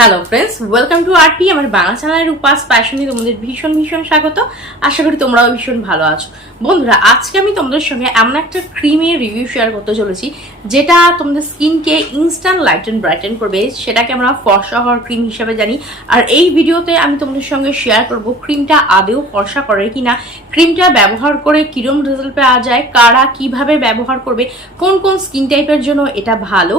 Hello friends welcome to RP আমার বাংলা চ্যানেলের উপাস প্যাশনে তোমাদের ভীষণ ভীষণ স্বাগত। আশা করি তোমরাও ভীষণ ভালো আছো। বন্ধুরা, আজকে আমি তোমাদের সঙ্গে এমন একটা ক্রিমের রিভিউ শেয়ার করতে চলেছি, যেটা তোমাদের স্কিনকে ইনস্ট্যান্ট লাইটেন ব্রাইটেন করবে। সেটাকে আমরা ফর্সা হওয়ার ক্রিম হিসেবে জানি। আর এই ভিডিওতে আমি তোমাদের সঙ্গে শেয়ার করব ক্রিমটা আদেও ফর্সা করে কিনা ক্রিমটা ব্যবহার করে কিরম রেজাল্ট পাওয়া যায়, কারা কীভাবে ব্যবহার করবে, কোন কোন স্কিন টাইপের জন্য এটা ভালো,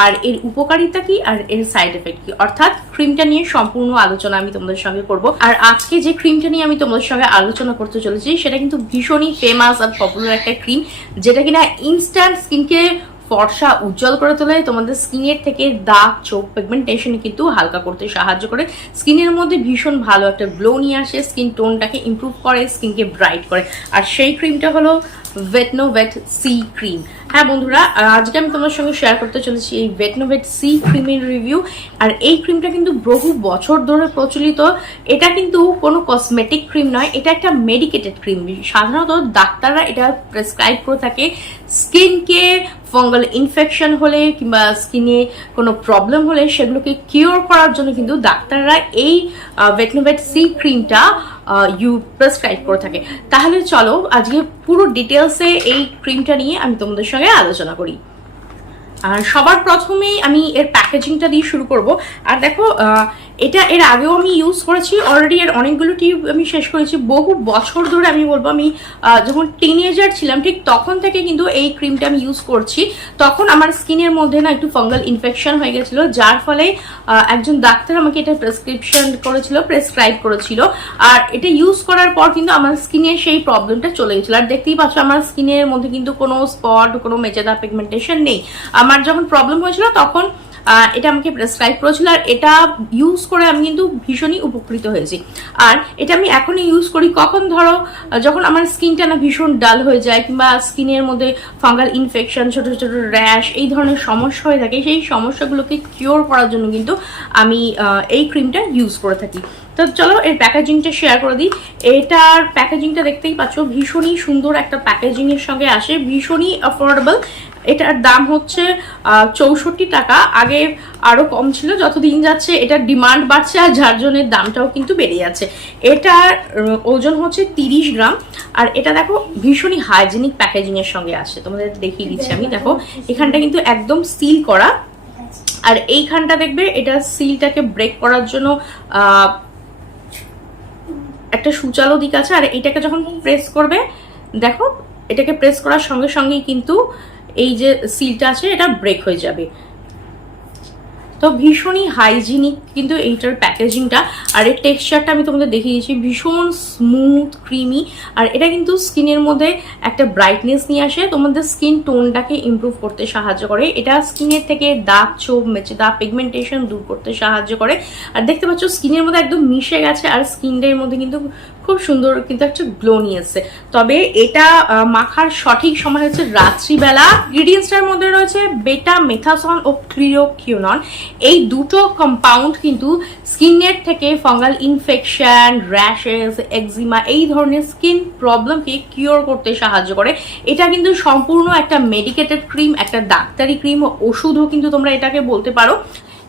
আর এর উপকারিতা কি, আর এর সাইড এফেক্ট কি। অর্থাৎ ক্রিমটা নিয়ে সম্পূর্ণ আলোচনা আমি তোমাদের সঙ্গে করব। আর আজকে যে ক্রিমটা নিয়ে আমি তোমাদের সঙ্গে আলোচনা করতে চলেছি, সেটা কিন্তু ভীষণই ফেমাস আর পপুলার একটা ক্রিম যেটা কিনা ইনস্ট্যান্ট স্কিনকে ফর্সা উজ্জ্বল করে তোলে, তোমাদের স্কিনের থেকে দাগ চোখ পিগমেন্টেশন কিন্তু হালকা করতে সাহায্য করে। স্কিনের মধ্যে ভীষণ ভালো একটা গ্লো নিয়ে আসে স্কিন টোনটাকে ইমপ্রুভ করে স্কিনকে ব্রাইট করে। আর সেই ক্রিমটা হলো ভেটনোভেট সি ক্রিম হ্যাঁ বন্ধুরা আজকে আমি তোমার সঙ্গে শেয়ার করতে চলেছি এই ভেটনোভেট সি ক্রিমের রিভিউ আর এই ক্রিমটা কিন্তু বহু বছর ধরে প্রচলিত। এটা কিন্তু কোনো কসমেটিক ক্রিম নয়, এটা একটা মেডিকেটেড ক্রিম সাধারণত ডাক্তাররা এটা প্রেসক্রাইব করে থাকে। স্কিনকে ফাঙ্গাল ইনফেকশন হলে কিংবা স্কিনে কোনো প্রবলেম হলে সেগুলোকে কিওর করার জন্য কিন্তু ডাক্তাররা এই ভেটনোভেট সি ক্রিমটা ইউ প্রেসক্রাইব করে থাকে। তাহলে চলো আজকে পুরো ডিটেলসে এই ক্রিমটা নিয়ে আমি তোমাদের সঙ্গে আলোচনা করি। আর সবার প্রথমেই আমি এর প্যাকেজিংটা দিয়ে শুরু করব। আর দেখো এটা এর আগেও আমি ইউজ করেছি অলরেডি এর অনেকগুলো টিউব আমি শেষ করেছি। বহু বছর ধরে আমি বলব, আমি যখন টিনেজার ছিলাম, ঠিক তখন থেকে কিন্তু এই ক্রিমটা আমি ইউজ করছি। তখন আমার স্কিনের মধ্যে না একটু ফাঙ্গাল ইনফেকশন হয়ে গেছিল, যার ফলে একজন ডাক্তার আমাকে এটা প্রেসক্রিপশন করেছিল প্রেসক্রাইব করেছিল। আর এটা ইউজ করার পর কিন্তু আমার স্কিনের সেই প্রবলেমটা চলে গেছিল। আর দেখতেই পাচ্ছ, আমার স্কিনের মধ্যে কিন্তু কোনো স্পট কোনো মেচেদা পিগমেন্টেশন নেই। আমার যখন প্রবলেম হয়েছিল তখন এটা আমাকে প্রেসক্রাইব করেছিল আর এটা ইউজ করে আমি কিন্তু ভীষণই উপকৃত হয়েছি। আর এটা আমি এখনই ইউজ করি। কখন ধরো যখন আমার স্কিনটা না ভীষণ ডাল হয়ে যায় কিংবা স্কিনের মধ্যে ফাঙ্গাল ইনফেকশন ছোট ছোট র্যাশ এই ধরনের সমস্যা হয়ে থাকে, সেই সমস্যাগুলোকে কিওর করার জন্য কিন্তু আমি এই ক্রিমটা ইউজ করে থাকি। তো চলো, এর প্যাকেজিংটা শেয়ার করে দিই। এটার প্যাকেজিংটা দেখতেই পাচ্ছ, ভীষণই সুন্দর একটা প্যাকেজিংয়ের সঙ্গে আসে, ভীষণই অ্যাফোর্ডেবল এটার দাম হচ্ছে চৌষট্টি টাকা। আগে আরও কম ছিল যত দিন যাচ্ছে এটার ডিমান্ড বাড়ছে আর যার জন্য দামটাও কিন্তু বেড়ে যাচ্ছে। এটার ওজন হচ্ছে তিরিশ গ্রাম। আর এটা দেখো, ভীষণই হাইজেনিক প্যাকেজিং এর সঙ্গে আসে। তোমাদের দেখিয়ে দিচ্ছি আমি, দেখো, এখানটা কিন্তু একদম সিল করা। আর এইখানটা দেখবে, এটা সিলটাকে ব্রেক করার জন্য একটা সুচালো দিক আছে। আর এটাকে যখন প্রেস করবে, দেখো, এটাকে প্রেস করার সঙ্গে সঙ্গেই কিন্তু এই যে সিলটা আছে, এটা ব্রেক হয়ে যাবে। তো ভীষণই হাইজিনিক কিন্তু এইটার প্যাকেজিংটা আর এর টেক্সচারটা আমি তোমাদের দেখিয়ে দিয়েছি ভীষণ স্মুথ ক্রিমি আর এটা কিন্তু স্কিনের মধ্যে একটা ব্রাইটনেস নিয়ে আসে। তোমাদের স্কিন টোনটাকে ইমপ্রুভ করতে সাহায্য করে। এটা স্কিনের থেকে দাগ চোখ মেচে দাগ পিগমেন্টেশন দূর করতে সাহায্য করে। আর দেখতে পাচ্ছ স্কিনের মধ্যে একদম মিশে গেছে। আর স্কিনটার মধ্যে কিন্তু খুব সুন্দর কিন্তু একটা গ্লো নিয়ে এসছে তবে এটা মাখার সঠিক সময় হচ্ছে রাত্রিবেলা। ইনগ্রিডিয়েন্টসটার মধ্যে রয়েছে বেটা মেথাসন ও ক্লিরোকিউনন এই দুটো কম্পাউন্ড কিন্তু স্কিনের থেকে ফাঙ্গাল ইনফেকশন র্যাশেস এক্সিমা এই ধরনের স্কিন প্রবলেমকে কিওর করতে সাহায্য করে। এটা কিন্তু সম্পূর্ণ একটা মেডিকেটেড ক্রিম একটা ডাক্তারি ক্রিম ওষুধও কিন্তু তোমরা এটাকে বলতে পারো।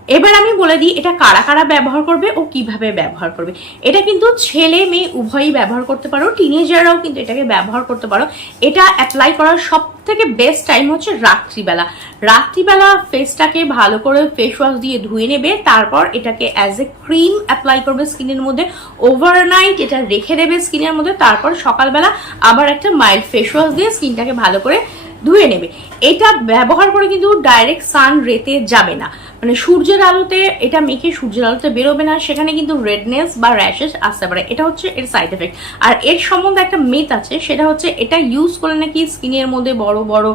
এবার আমি বলে দিই, এটা কারা কারা ব্যবহার করবে ও কীভাবে ব্যবহার করবে। এটা কিন্তু ছেলে মেয়ে উভয়ই ব্যবহার করতে পারো টিনেজাররাও কিন্তু এটাকে ব্যবহার করতে পারো। এটা অ্যাপ্লাই করার সব থেকে বেস্ট টাইম হচ্ছে রাত্রিবেলা। রাত্রিবেলা ফেসটাকে ভালো করে ফেস ওয়াশ দিয়ে ধুয়ে নেবে, তারপর এটাকে অ্যাজ এ ক্রিম অ্যাপ্লাই করবে স্কিনের মধ্যে। ওভারনাইট এটা রেখে দেবে স্কিনের মধ্যে, তারপর সকালবেলা আবার একটা মাইল্ড ফেস ওয়াশ দিয়ে স্কিনটাকে ভালো করে ধুয়ে নেবে। এটা ব্যবহার করে কিন্তু ডাইরেক্ট সান রেতে যাবে না। মানে সূর্যের আলোতে, এটা মেখে সূর্যের আলোতে বেরোবে না, সেখানে কিন্তু রেডনেস বা র্যাশেস আসতে পারে। এটা হচ্ছে এর সাইড এফেক্ট আর এর সম্বন্ধে একটা মেথ আছে, সেটা হচ্ছে এটা ইউজ করলে নাকি স্কিনের মধ্যে বড় বড়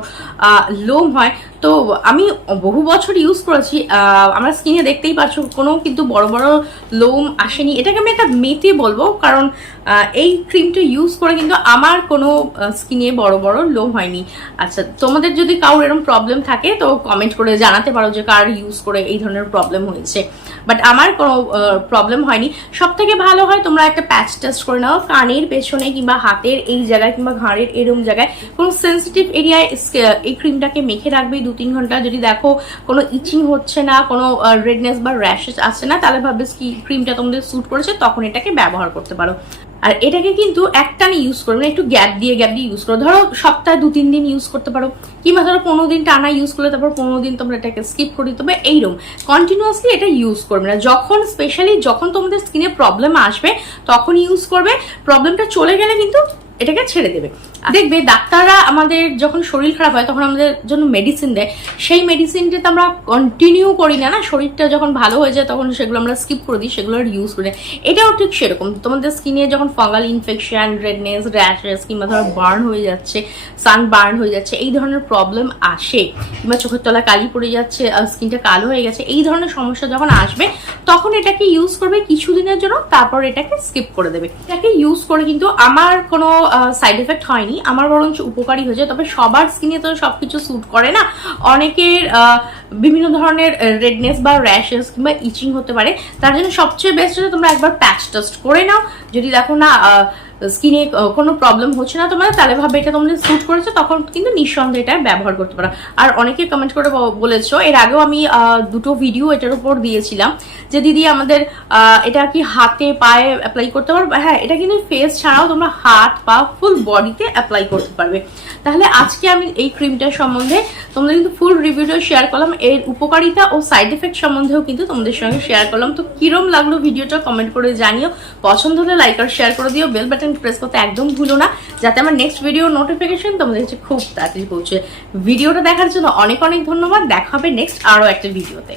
লোম হয়। তো আমি বহু বছর ইউজ করেছি আমার স্কিনে দেখতেই পাচ্ছ, কোনো কিন্তু বড় বড় লোম আসেনি। এটাকে আমি একটা মেতে বলব, কারণ এই ক্রিমটা ইউজ করে কিন্তু আমার কোনো স্কিনে বড় বড় লো হয়নি। আচ্ছা তোমাদের যদি কারোর এরকম প্রবলেম থাকে, তো কমেন্ট করে জানাতে পারো যে কার ইউজ করে এই ধরনের প্রবলেম হয়েছে। বাট আমার কোনো প্রবলেম হয়নি। সব থেকে ভালো হয় তোমরা একটা প্যাচ টেস্ট করে নাও। কানের পেছনে কিংবা হাতের এই জায়গায় কিংবা ঘাড়ের এরম জায়গায় কোনো সেন্সিটিভ এরিয়ায় এই ক্রিমটাকে মেখে রাখবে দু তিন ঘণ্টা। যদি দেখো কোনো ইচিং হচ্ছে না, কোনো রেডনেস বা র্যাশেস আসছে না, তাহলে ভাববে কি ক্রিমটা তোমাদের স্যুট করেছে, তখন এটাকে ব্যবহার করতে পারো। আর এটাকে কিন্তু একটানে ইউজ করবে না, একটু গ্যাপ দিয়ে গ্যাপ দিয়ে ইউজ করো। ধরো সপ্তাহে দু তিন দিন ইউজ করতে পারো। কিংবা ধরো পনেরো দিন টানা ইউজ করলে তারপর পনেরো দিন তোমরা এটাকে স্কিপ করে দিতে হবে। এইরকম কন্টিনিউয়াসলি এটা ইউজ করবে না। যখন স্পেশালি যখন তোমাদের স্কিনে প্রবলেম আসবে, তখন ইউজ করবে। প্রবলেমটা চলে গেলে কিন্তু এটাকে ছেড়ে দেবে। দেখবে ডাক্তাররা আমাদের যখন শরীর খারাপ হয়, তখন আমাদের জন্য মেডিসিন দেয়। সেই মেডিসিনটা তো আমরা কন্টিনিউ করি না না? শরীরটা যখন ভালো হয়ে যায়, তখন সেগুলো আমরা স্কিপ করে দিই, সেগুলো ইউজ করি। এটাও ঠিক সেরকম। তোমাদের স্কিনে যখন ফাঙ্গাল ইনফেকশন রেডনেস র্যাশেস কিংবা ধরো বার্ন হয়ে যাচ্ছে সান বার্ন হয়ে যাচ্ছে, এই ধরনের প্রবলেম আসে। কিংবা চোখের তলা কালি পড়ে যাচ্ছে স্কিনটা কালো হয়ে গেছে, এই ধরনের সমস্যা যখন আসবে, তখন এটাকে ইউজ করবে কিছুদিনের জন্য, তারপর এটাকে স্কিপ করে দেবে। এটাকে ইউজ করে কিন্তু আমার কোনো সাইড এফেক্ট হয়নি। আমার বরঞ্চ উপকারী হয়েছে। তবে সবার স্কিনে তো সব কিছু স্যুট করে না। অনেকের বিভিন্ন ধরনের রেডনেস বা র্যাশেস কিংবা ইচিং হতে পারে। তার জন্য সবচেয়ে বেস্ট হচ্ছে তোমরা একবার প্যাচ টেস্ট করে নাও। যদি দেখো না স্কিনে কোনো প্রবলেম হচ্ছে না। তোমাদের তাহলে ভাবে এটা তোমাদের স্যুট করেছে, তখন কিন্তু নিঃসন্দেহে এটা ব্যবহার করতে পারো। আর অনেকে কমেন্ট করে বলেছ, এর আগেও আমি দুটো ভিডিও এটার উপর দিয়েছিলাম, যে দিদি আমাদের এটা কি হাতে, পায়ে অ্যাপ্লাই করতে পারবে? হ্যাঁ এটা কিন্তু ফেস ছাড়াও তোমরা হাত, পা ফুল বডিতে অ্যাপ্লাই করতে পারবে। তাহলে আজকে আমি এই ক্রিমটার সম্বন্ধে তোমাদের কিন্তু ফুল রিভিউটা শেয়ার করলাম। এর উপকারিতা ও সাইড এফেক্ট সম্বন্ধেও কিন্তু তোমাদের সঙ্গে শেয়ার করলাম। তো কিরম লাগল ভিডিওটা কমেন্ট করে জানিও। পছন্দ হলে লাইক আর শেয়ার করে দিও। বেল বাটন প্রেস করতে একদম ভুলো না, যাতে আমার নেক্সট ভিডিও নোটিফিকেশন তোমাদের কাছে খুব তাড়াতাড়ি পৌঁছে। ভিডিওটা দেখার জন্য অনেক অনেক ধন্যবাদ, দেখা হবে নেক্সট আরও একটা ভিডিওতে